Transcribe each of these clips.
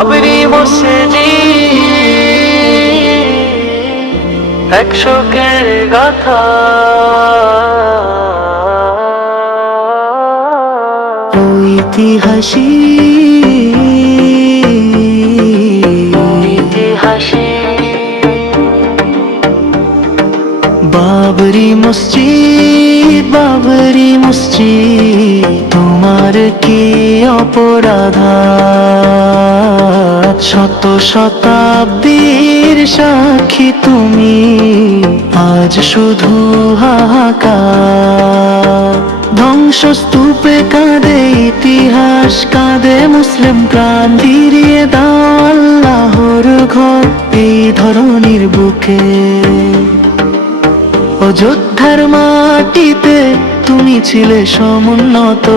বাবরি মসজিদ একশো কের গাথা। ঐতিহাসী ইতিহাসে বাবরি মসজিদ বাবরি মসজিদ তোমার কি অপরাধ? শত শতাব্দীর সাক্ষী তুমি। আজ শুধু হাহাকার। ধ্বংসস্তূপে কাঁদে, ইতিহাস কাঁদে, মুসলিম প্রাণ ফিরিয়ে দাও আল্লাহর ঘর এই ধরনের বুকে। অযোধ্যার মাটিতে তুমি ছিলে সমুন্নত।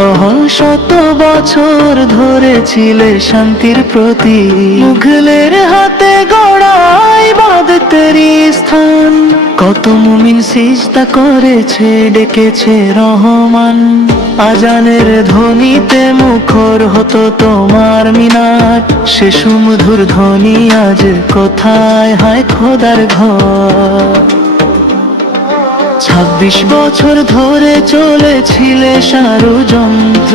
অহ শত বছর ধরে ছিলে শান্তির প্রতি। মুঘলের হাতে গড়াই বাদতেরি স্থান। কত মুমিন সিজদা করেছে, ডেকেছে রহমান। আজানের ধ্বনিতে মুখর হতো তোমার মিনার। সে সুমধুর ধ্বনি আজ কোথায়, হয় খোদার ঘর। ছাব্বিশ বছর ধরে চলেছিলে সারু যন্ত্র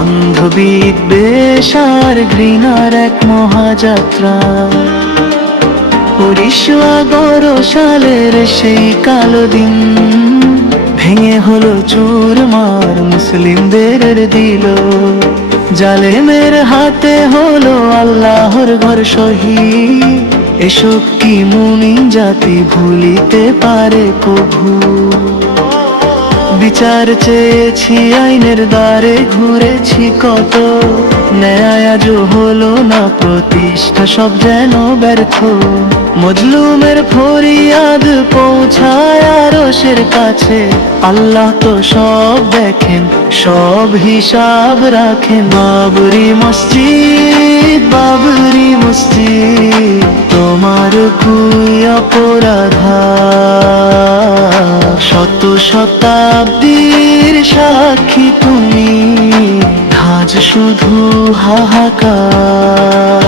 অন্ধবিদ্বেষ আর ঘৃণার এক মহাযাত্রা। উনিশশো এগারো সালের সেই কালো দিন, ভেঙে হলো চুরমার মুসলিমদের দিল। জালেমের হাতে হলো আল্লাহর ঘর শহীদ। এসব কি মুনি জাতি ভুলিতে পারে কভু বিচার চেয়েছি আইনের দ্বারে ঘুরেছি কত? ন্যায় আজও হলো না প্রতিষ্ঠা, সব যেন ব্যর্থ। মজলুমের ফরিয়াদ পৌঁছায় আরশের কাছে। আল্লাহ তো সব দেখেন, সব হিসাব রাখেন। বাবরি মসজিদ বাবরি মসজিদ, তোমার কুই অপরাধা। শত শতাব্দীর সাক্ষী তুমি শুধু হাহাকার।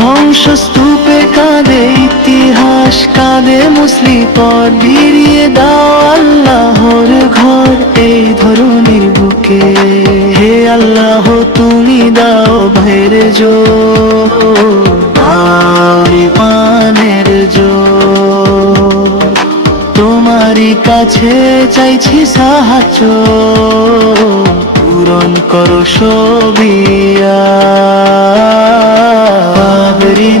ধ্বংসস্তূপে কাঁদে, ইতিহাস কাঁদে মুসলি পর ফিরিয়ে দাও আল্লাহর ঘর। এই ধরনের বুকে হে আল্লাহ, তুমি দাও ভের জো পানের জো তোমারই কাছে চাইছি সাহায্য। পূরণ করো সবিয়া।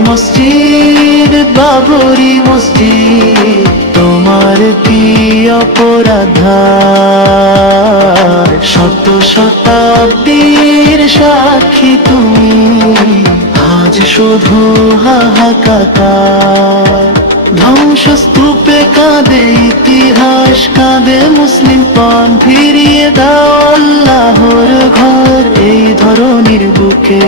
মসজিদ, বাবরি মসজিদ, তোমার কি অপরাধ শত শতাব্দীর সাক্ষী তুমি, আজ শুধু হাহাকার। ধ্বংসস্তূপে কাঁদে, ইতিহাস কাঁদে, মুসলিম পণ ফিরিয়ে দাও আল্লাহর ঘর এই ধরনের বুকে।